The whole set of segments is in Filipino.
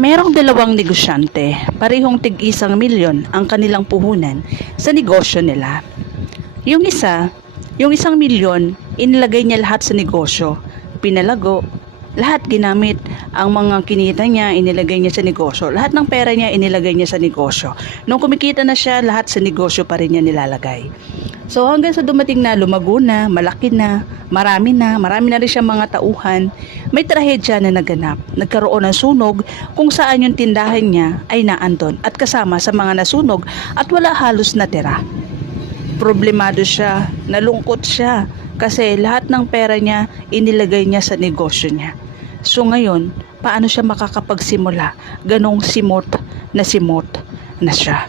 Merong dalawang negosyante, parehong tig-1 milyon ang kanilang puhunan sa negosyo nila. Yung isa, yung 1 milyon, inilagay niya lahat sa negosyo, pinalago, lahat ginamit. Ang mga kinita niya, inilagay niya sa negosyo. Lahat ng pera niya, inilagay niya sa negosyo. Nung kumikita na siya, lahat sa negosyo pa rin niya nilalagay. So hanggang sa dumating na lumago na, malaki na, marami na rin siyang mga tauhan, may trahedya na naganap. Nagkaroon ng sunog kung saan yung tindahan niya ay naandon at kasama sa mga nasunog at wala halos natira. Problemado siya, nalungkot siya kasi lahat ng pera niya inilagay niya sa negosyo niya. So ngayon, paano siya makakapagsimula? Ganong simot na siya.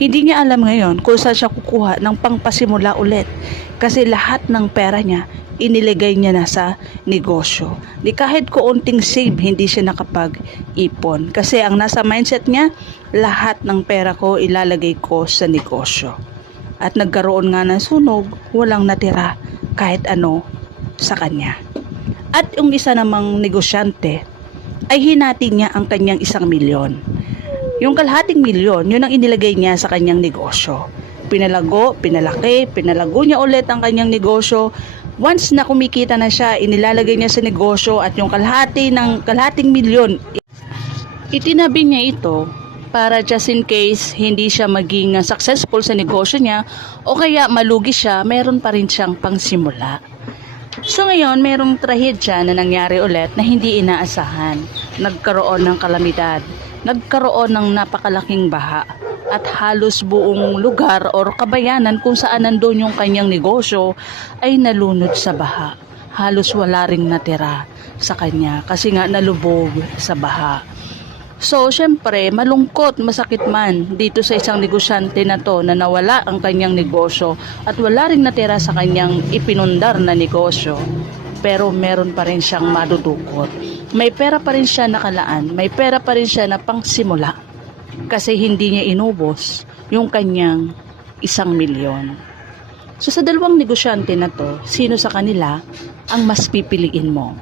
Hindi niya alam ngayon kung saan siya kukuha ng pangpasimula ulit kasi lahat ng pera niya iniligay niya na sa negosyo. Di kahit kuunting save, hindi siya nakapag-ipon kasi ang nasa mindset niya, lahat ng pera ko ilalagay ko sa negosyo. At nagkaroon nga ng sunog, walang natira kahit ano sa kanya. At yung isa namang negosyante ay hinati niya ang kanyang 1 milyon. Yung kalahating milyon, yun ang inilagay niya sa kanyang negosyo. Pinalago, pinalaki, pinalago niya ulit ang kanyang negosyo. Once na kumikita na siya, inilalagay niya sa negosyo at yung kalahating milyon, itinabi niya ito para just in case hindi siya maging successful sa negosyo niya o kaya malugi siya, meron pa rin siyang pangsimula. So ngayon, merong trahedya na nangyari ulit na hindi inaasahan. Nagkaroon ng kalamidad. Nagkaroon ng napakalaking baha at halos buong lugar or kabayanan kung saan nandun yung kanyang negosyo ay nalunod sa baha. Halos wala ring natira sa kanya kasi nga nalubog sa baha. So syempre malungkot, masakit man dito sa isang negosyante na to na nawala ang kanyang negosyo at wala ring natira sa kanyang ipinundar na negosyo. Pero meron pa rin siyang madudukot. May pera pa rin siya nakalaan, may pera pa rin siya na pangsimula kasi hindi niya inubos yung kanyang 1 milyon. So sa dalawang negosyante na to, sino sa kanila ang mas pipiliin mo?